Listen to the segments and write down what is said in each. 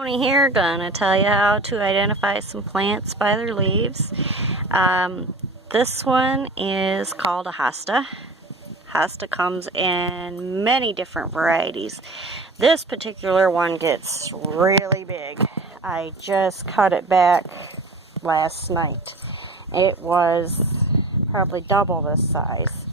Tony here, gonna tell you how to identify some plants by their leaves. This one is called a hosta. Hosta comes in many different varieties. This particular one gets really big. I just cut it back last night. It was probably double this size.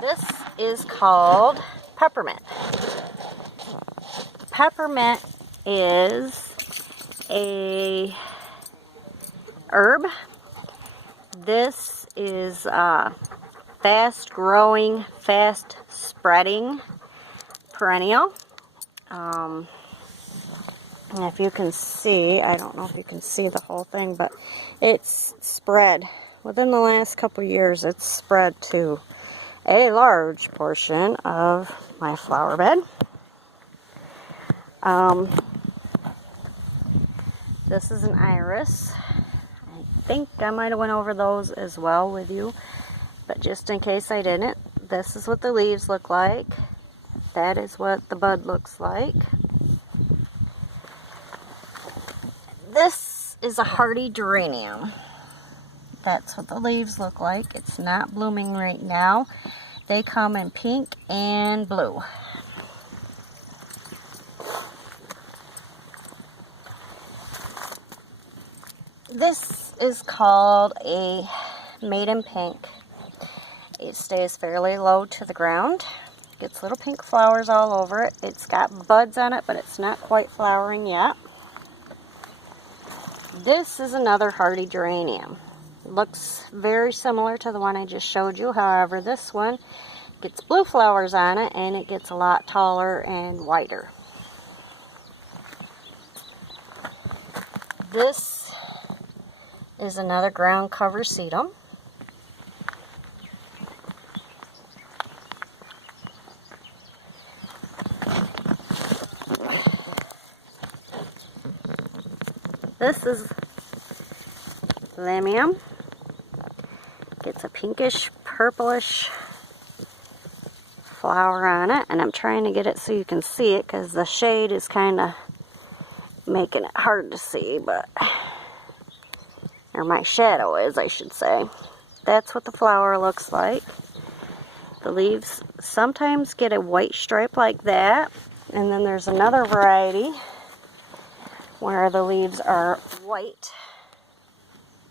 This is called peppermint. Peppermint is a herb. This is fast growing, fast spreading perennial. And if you can see, I don't know if you can see the whole thing, but it's spread. Within the last couple years, it's spread to a large portion of my flower bed. This is an iris. I think I might have went over those as well with you, but just in case I didn't, this is what the leaves look like. That is what the bud looks like. This is a hardy geranium. That's what the leaves look like. It's not blooming right now. They come in pink and blue. This is called a maiden pink. It stays fairly low to the ground. Gets little pink flowers all over it. It's got buds on it, but it's not quite flowering yet. This is another hardy geranium. Looks very similar to the one I just showed you. However, this one gets blue flowers on it and it gets a lot taller and wider. This is another ground cover sedum. This is lamium. Gets a pinkish, purplish flower on it, and I'm trying to get it so you can see it because the shade is kind of making it hard to see, but, or my shadow is, I should say. That's what the flower looks like. The leaves sometimes get a white stripe like that, and then there's another variety where the leaves are white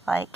like